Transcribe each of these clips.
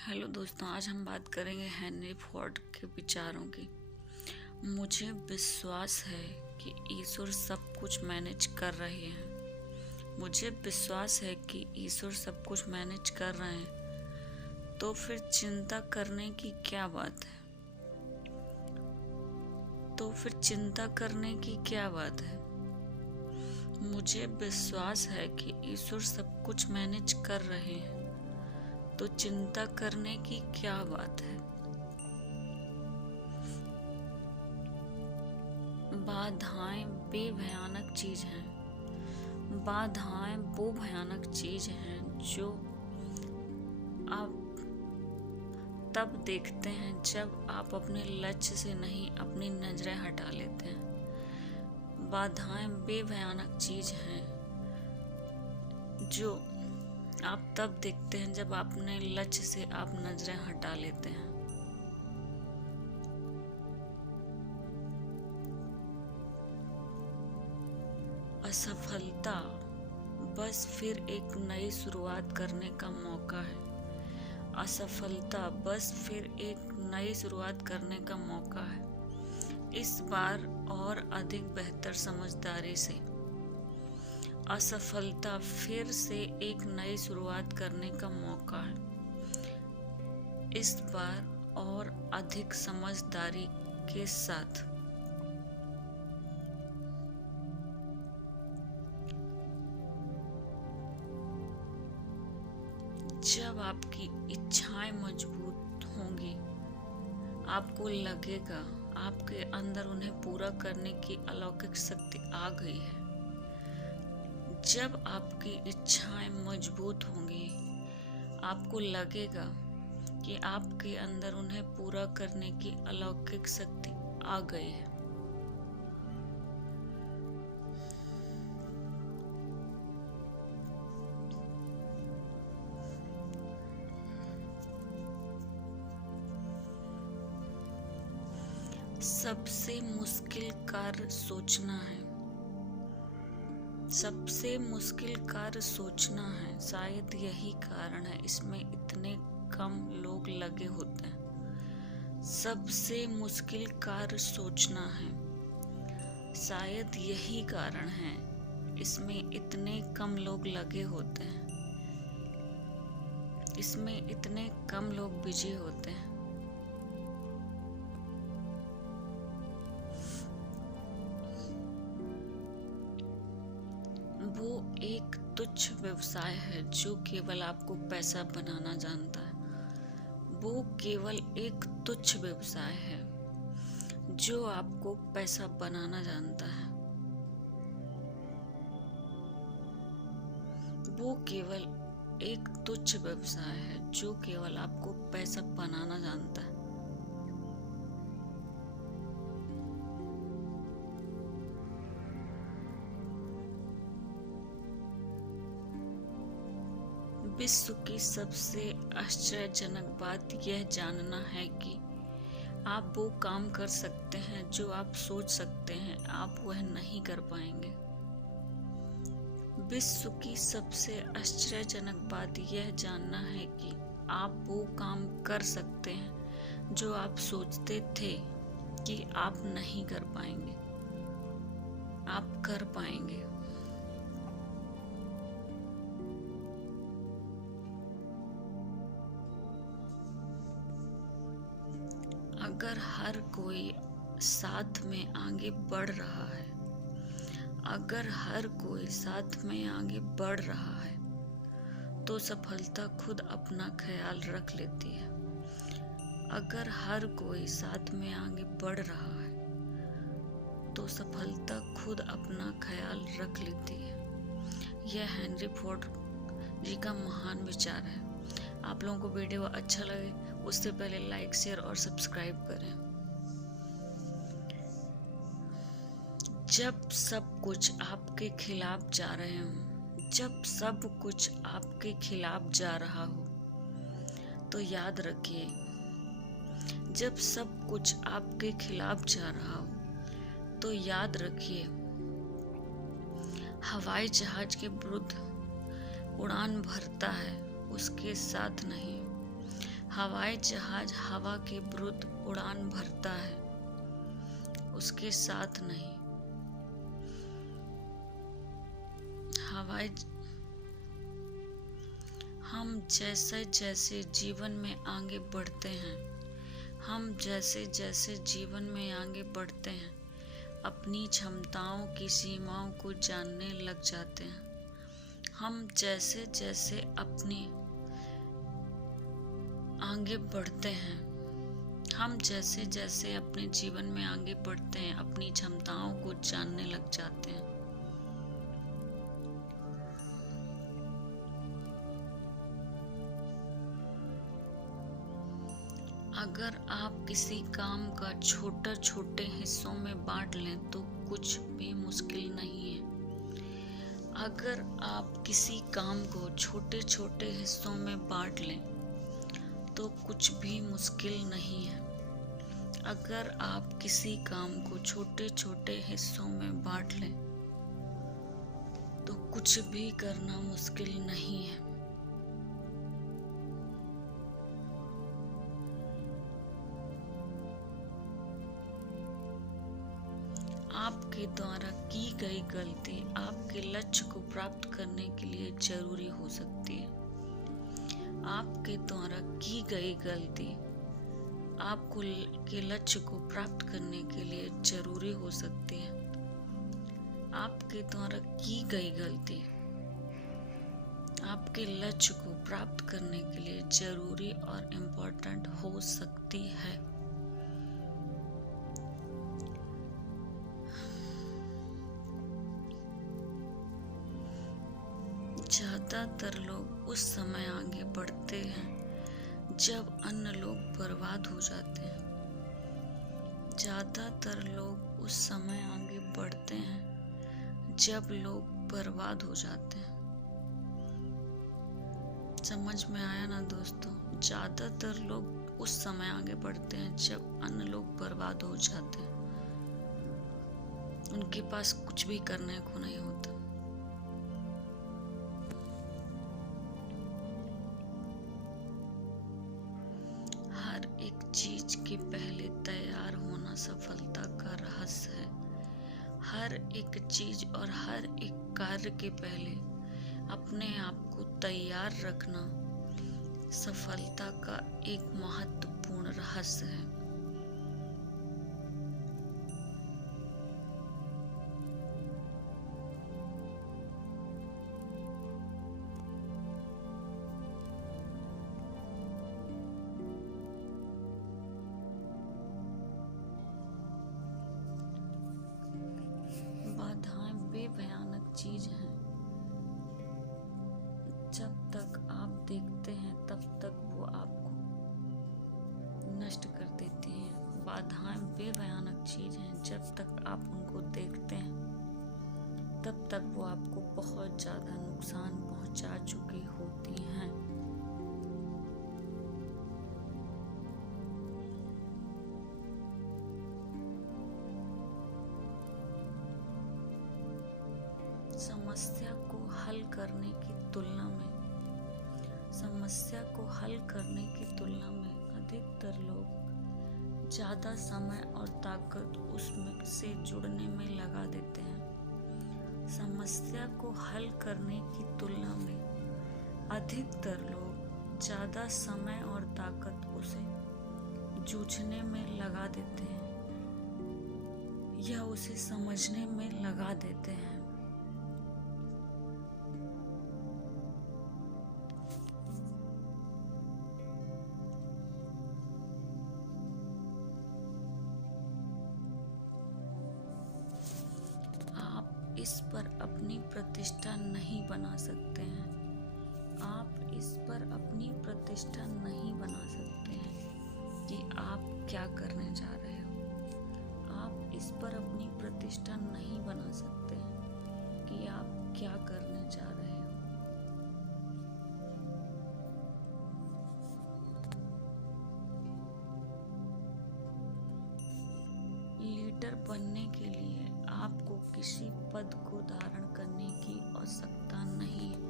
Hello दोस्तों, आज हम बात करेंगे हेनरी फोर्ड के विचारों की। मुझे विश्वास है कि ईश्वर सब कुछ मैनेज कर रहे हैं। मुझे विश्वास है कि ईश्वर सब कुछ मैनेज कर रहे हैं, तो फिर चिंता करने की क्या बात है। मुझे विश्वास है कि ईश्वर सब कुछ मैनेज कर रहे हैं, तो चिंता करने की क्या बात है। बाधाएं बेभयानक चीज हैं। बाधाएं वो भयानक चीज हैं जो आप तब देखते हैं जब आप अपने लक्ष्य से नहीं अपनी नजरें हटा लेते हैं। बाधाएं बेभयानक चीज हैं जो आप तब देखते हैं जब अपने लक्ष्य से आप नजरें हटा लेते हैं। असफलता बस फिर एक नई शुरुआत करने का मौका है। असफलता बस फिर एक नई शुरुआत करने का मौका है, इस बार और अधिक बेहतर समझदारी से। असफलता फिर से एक नई शुरुआत करने का मौका है, इस बार और अधिक समझदारी के साथ। जब आपकी इच्छाएं मजबूत होंगी, आपको लगेगा आपके अंदर उन्हें पूरा करने की अलौकिक शक्ति आ गई है। जब आपकी इच्छाएं मजबूत होंगी, आपको लगेगा कि आपके अंदर उन्हें पूरा करने की अलौकिक शक्ति आ गई है। सबसे मुश्किल कार्य सोचना है। सबसे मुश्किल कार्य सोचना है। शायद यही कारण है इसमें इतने कम लोग लगे होते हैं। सबसे मुश्किल कार्य सोचना है। शायद यही कारण है इसमें इतने कम लोग लगे होते हैं। इसमें इतने कम लोग बिजी होते हैं। वो एक तुच्छ व्यवसाय है जो केवल आपको पैसा बनाना जानता है। वो केवल एक तुच्छ व्यवसाय है जो आपको पैसा बनाना जानता है। वो केवल एक तुच्छ व्यवसाय है जो केवल आपको पैसा बनाना जानता है। विश्व की सबसे आश्चर्यजनक बात यह जानना है कि आप वो काम कर सकते हैं जो आप सोच सकते हैं आप वह नहीं कर पाएंगे। विश्व की सबसे आश्चर्यजनक बात यह जानना है कि आप वो काम कर सकते हैं जो आप सोचते थे कि आप नहीं कर पाएंगे, आप कर पाएंगे। अगर हर कोई साथ में आगे बढ़ रहा है, अगर हर कोई साथ में आगे बढ़ रहा है, तो सफलता खुद अपना ख्याल रख लेती है। अगर हर कोई साथ में आगे बढ़ रहा है, तो सफलता खुद अपना ख्याल रख लेती है। यह हेनरी फोर्ड जी का महान विचार है। आप लोगों को वीडियो अच्छा लगे उससे पहले लाइक, शेयर और सब्सक्राइब करें। जब सब कुछ आपके खिलाफ जा रहे हो, जब सब कुछ आपके खिलाफ जा रहा हो, तो याद रखिए, जब सब कुछ आपके खिलाफ जा रहा हो, तो याद रखिए, हवाई जहाज के विरुद्ध उड़ान भरता है, उसके साथ नहीं। हवाई जहाज हवा के विरुद्ध उड़ान भरता है, उसके साथ नहीं। हम जैसे जैसे जीवन में आगे बढ़ते हैं, हम जैसे जैसे जीवन में आगे बढ़ते हैं, अपनी क्षमताओं की सीमाओं को जानने लग जाते हैं। हम जैसे जैसे अपने आगे बढ़ते हैं, हम जैसे जैसे अपने जीवन में आगे बढ़ते हैं, अपनी क्षमताओं को जानने लग जाते हैं। अगर आप किसी काम का छोटे छोटे हिस्सों में बांट लें तो कुछ भी मुश्किल नहीं है। अगर आप किसी काम को छोटे छोटे हिस्सों में बांट लें तो कुछ भी मुश्किल नहीं है। अगर आप किसी काम को छोटे छोटे हिस्सों में बांट लें तो कुछ भी करना मुश्किल नहीं है। आपके द्वारा की गई गलती आपके लक्ष्य को प्राप्त करने के लिए जरूरी हो सकती है। आपके द्वारा की गई गलती आपको के लक्ष्य को प्राप्त करने के लिए जरूरी हो सकती है। आपके द्वारा की गई गलती आपके लक्ष्य को प्राप्त करने के लिए जरूरी और इम्पोर्टेंट हो सकती है। ज्यादातर लोग उस समय आगे बढ़ते हैं जब अन्य लोग बर्बाद हो जाते हैं। ज्यादातर लोग उस समय आगे बढ़ते हैं जब लोग बर्बाद हो जाते हैं। समझ में आया ना दोस्तों? ज्यादातर लोग उस समय आगे बढ़ते हैं जब अन्य लोग बर्बाद हो जाते हैं। उनके पास कुछ भी करने को नहीं होता। हर एक चीज के पहले तैयार होना सफलता का रहस्य है। हर एक चीज और हर एक कार्य के पहले अपने आप को तैयार रखना सफलता का एक महत्वपूर्ण रहस्य है। बाधाएं बेभयानक चीज हैं। जब तक आप देखते हैं तब तक वो आपको नष्ट कर देती हैं। बाधाएं बेभयानक चीज हैं। जब तक आप उनको देखते हैं तब तक वो आपको बहुत ज्यादा नुकसान पहुंचा चुकी होती हैं। समस्या को हल करने की तुलना में अधिकतर लोग ज़्यादा समय और ताकत उसमें से जुड़ने में लगा देते हैं। समस्या को हल करने की तुलना में अधिकतर लोग ज़्यादा समय और ताकत उसे जूझने में लगा देते हैं या उसे समझने में लगा देते हैं। इस पर अपनी प्रतिष्ठा नहीं बना सकते हैं। आप इस पर अपनी प्रतिष्ठा नहीं बना सकते हैं कि आप क्या करने जा रहे हो। आप इस पर अपनी प्रतिष्ठा नहीं बना सकते हैं कि आप क्या करने जा रहे हो। लीडर बनने के लिए आपको किसी पद को धारण करने की आवश्यकता नहीं है।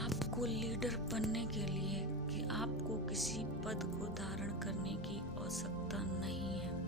आपको लीडर बनने के लिए कि आपको किसी पद को धारण करने की आवश्यकता नहीं है।